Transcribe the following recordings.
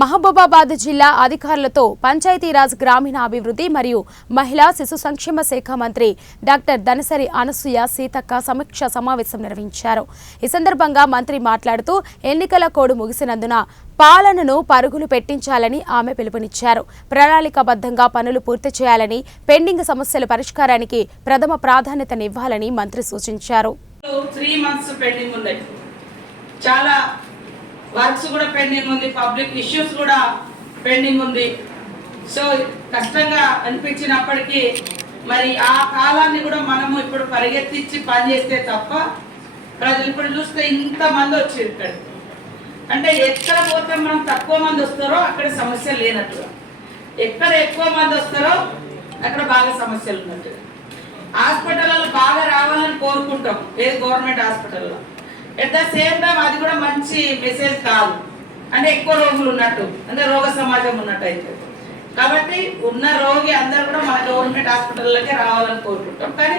మహబూబాబాద్ జిల్లా అధికారులతో పంచాయతీరాజ్ గ్రామీణాభివృద్ధి మరియు మహిళా శిశు సంక్షేమ శాఖ మంత్రి డాక్టర్ దనసరి అనసూయ సీతక్క సమీక్ష సమావేశం నిర్వహించారు। ఈ సందర్భంగా మంత్రి మాట్లాడుతూ ఎన్నికల కోడ్ ముగిసినందున పాలనను పరుగులు పెట్టించాలని ఆమె పిలుపునిచ్చారు। ప్రణాళికాబద్ధంగా పనులు పూర్తి చేయాలని, పెండింగ్ సమస్యల పరిష్కారానికి ప్రథమ ప్రాధాన్యతనివ్వాలని మంత్రి సూచించారు। 3 months పెండింగ్ ఉన్నాయి, చాలా వర్క్స్ కూడా పెండింగ్ ఉంది, పబ్లిక్ ఇష్యూస్ కూడా పెండింగ్ ఉంది। సో కష్టంగా అనిపించినప్పటికీ మరి ఆ కాలాన్ని కూడా మనము ఇప్పుడు పరిగెత్తించి పనిచేస్తే తప్ప ప్రజలు ఇప్పుడు చూస్తే ఇంతమంది వచ్చారు ఇక్కడ అంటే ఎక్కడ పోతే మనం తక్కువ మంది వస్తారో అక్కడ సమస్యలు లేనట్టుగా, ఎక్కడ ఎక్కువ మంది వస్తారో అక్కడ బాగా సమస్యలు ఉన్నట్టుగా। హాస్పిటల్లో బాగా రావాలని కోరుకుంటాం, ఏది గవర్నమెంట్ హాస్పిటల్లో, ఎట్ ద సేమ్ టైం అది కూడా మంచి మెసేజ్ కాదు, అంటే ఎక్కువ రోగులు ఉన్నట్టు, అంటే రోగ సమాజం ఉన్నట్టు అయితే। కాబట్టి ఉన్న రోగి అందరూ కూడా మన గవర్నమెంట్ హాస్పిటల్లోకే రావాలని కోరుకుంటాం, కానీ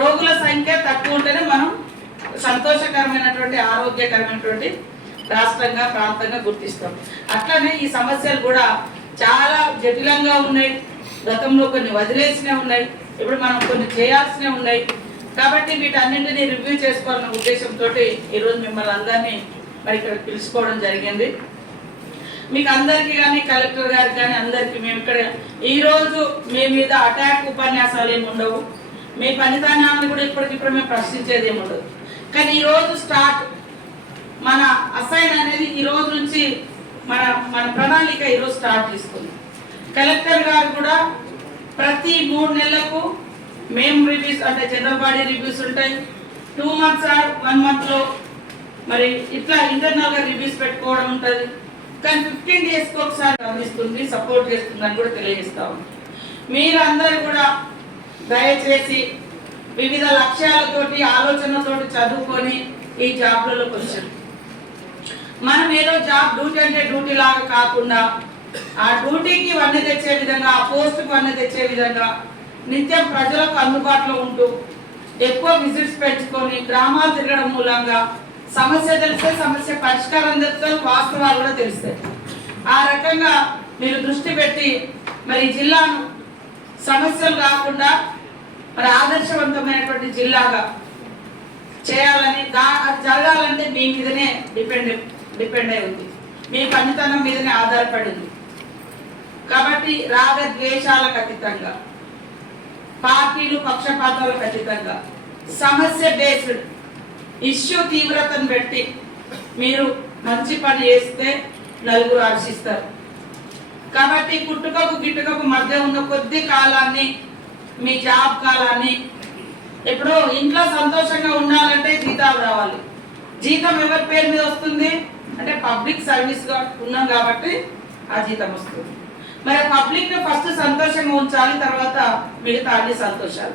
రోగుల సంఖ్య తక్కువ ఉంటేనే మనం సంతోషకరమైనటువంటి ఆరోగ్యకరమైనటువంటి రాష్ట్రంగా ప్రాంతంగా గుర్తిస్తాం। అట్లనే ఈ సమస్యలు కూడా చాలా జటిలంగా ఉన్నాయి, గతంలో కొన్ని వదిలేసినవి ఉన్నాయి, ఇప్పుడు మనం కొన్ని చేయాల్సినవి ఉన్నాయి। కాబట్టి వీటన్నింటినీ రివ్యూ చేసుకోవాలన్న ఉద్దేశంతో ఈరోజు మిమ్మల్ని అందరినీ మరి ఇక్కడ పిలుచుకోవడం జరిగింది। మీకు అందరికీ కానీ కలెక్టర్ గారికి కానీ అందరికీ మేము ఇక్కడ ఈరోజు మీ మీద అటాక్ ఉపన్యాసాలు ఏమి ఉండవు, మీ పనితనాన్ని కూడా ఇప్పటికిప్పుడు మేము ప్రశ్నించేది ఏమి ఉండదు, కానీ ఈరోజు స్టార్ట్ మన అసైన్ అనేది ఈ రోజు నుంచి మన ప్రణాళిక ఈరోజు స్టార్ట్ చేసుకుంది। కలెక్టర్ గారు కూడా ప్రతి 3 నెలలకు మేము రివ్యూస్ అంటే జనరల్ బాడీ రివ్యూస్ ఉంటాయి, 2 months ఆర్ 1 month లో మరి ఇట్లా ఇంటర్నల్ గా రివ్యూస్ పెట్టుకోవడం ఉంటుంది, కానీ 15 days ఒకసారి అందిస్తుంది, సపోర్ట్ చేస్తుంది అని కూడా తెలియజేస్తా ఉంది। మీరు అందరూ కూడా దయచేసి వివిధ లక్ష్యాలతోటి ఆలోచనలతోటి చదువుకొని ఈ జాబ్లలోకి వచ్చారు। మనం ఏదో జాబ్ డ్యూటీ అంటే డ్యూటీ లాగా కాకుండా ఆ డ్యూటీకి వన్నె తెచ్చే విధంగా, ఆ పోస్ట్కి వన్నె తెచ్చే విధంగా నిత్యం ప్రజలకు అందుబాటులో ఉంటూ ఎక్కువ విజిట్స్ పెంచుకొని గ్రామాలు తిరగడం మూలంగా సమస్య తెలిస్తే సమస్య పరిష్కారం తెలిస్తే వాస్తవాలు కూడా తెలుస్తాయి। ఆ రకంగా మీరు దృష్టి పెట్టి మరి జిల్లాను సమస్యలు కాకుండా మరి ఆదర్శవంతమైనటువంటి జిల్లాగా చేయాలని, అది జరగాలంటే మీ మీదనే డిపెండ్ అయి ఉంది, మీ పనితనం మీదనే ఆధారపడి ఉంది। కాబట్టి రాగద్వేషాలకు అతీతంగా, పార్టీలు పక్షపాతాలకు అతీతంగా, సమస్య బేస్డ్ ఇష్యూ తీవ్రతను పెట్టి మీరు మంచి పని చేస్తే నలుగురు హర్షిస్తారు। కాబట్టి కుట్టుకకు గిట్టుకకు మధ్య ఉన్న కొద్ది కాలాన్ని, మీ జాబ్ కాలాన్ని, ఇప్పుడు ఇంట్లో సంతోషంగా ఉండాలంటే జీతాలు రావాలి, జీతం ఎవరి పేరు మీద వస్తుంది అంటే పబ్లిక్ సర్వీస్ గా ఉన్నాం కాబట్టి ఆ జీతం వస్తుంది। మరి పబ్లిక్ ని ఫస్ట్ సంతోషంగా ఉంచాలి, తర్వాత మిగతా అన్ని సంతోషాలు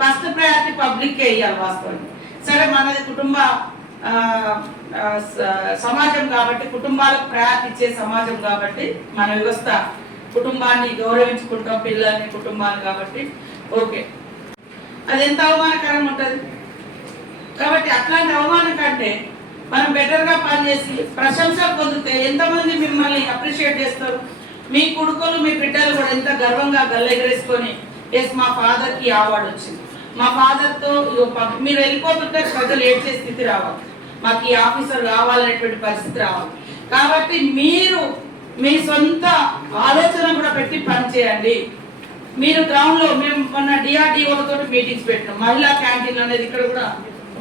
ఫస్ట్ ప్రయారిటీ పబ్లిక్కే ఇవ్వాలి వాస్తవానికి। సరే మనది కుటుంబ సమాజం కాబట్టి, కుటుంబాలకు ప్రయారిటీ ఇచ్చే సమాజం కాబట్టి మన వ్యవస్థ కుటుంబాన్ని గౌరవించుకుంటాం, పిల్లల్ని కుటుంబాన్ని కాబట్టి ఓకే, అది ఎంత అవమానకరంగా ఉంటుంది। కాబట్టి అట్లాంటి అవమానం కంటే మనం బెటర్గా పనిచేసి ప్రశంసలు పొందితే ఎంతమంది మిమ్మల్ని అప్రిషియేట్ చేస్తారు, మీ కొడుకులు మీ బిడ్డలు కూడా ఎంత గర్వంగా గల్లెగరేసుకొని ఎస్ మా ఫాదర్కి అవార్డు వచ్చింది, మా ఫాదర్తో మీరు వెళ్ళిపోతుంటే ప్రజలు ఏడ్చే స్థితి రావాలి, మాకు ఈ ఆఫీసర్ రావాలనేటువంటి పరిస్థితి రావాలి। కాబట్టి మీరు మీ సొంత ఆలోచన కూడా పెట్టి పనిచేయండి। మీరు గ్రౌండ్ లో మేము మొన్న డిఆర్డిఓలతో మీటింగ్స్ పెట్టినాం, మహిళా క్యాంటీన్లు అనేది ఇక్కడ కూడా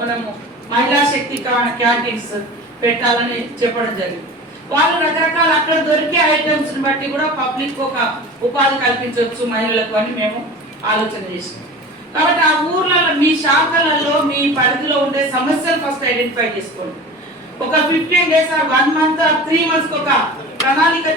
మనము మహిళా శక్తి క్యాంటీన్స్ పెట్టాలని చెప్పడం జరిగింది। వాళ్ళు రకరకాల అక్కడ దొరికే ఐటమ్స్ బట్టి కూడా పబ్లిక్ ఒక ఉపాధి కల్పించవచ్చు మహిళలకు అని మేము ఆలోచన చేసినాం। కాబట్టి ఆ ఊర్లలో మీ శాఖలలో మీ పరిధిలో ఉండే సమస్యలు ఫస్ట్ ఐడెంటిఫై చేసుకోండి, ఒక 15 days or 1 month or 3 months ఒక ప్రణాళిక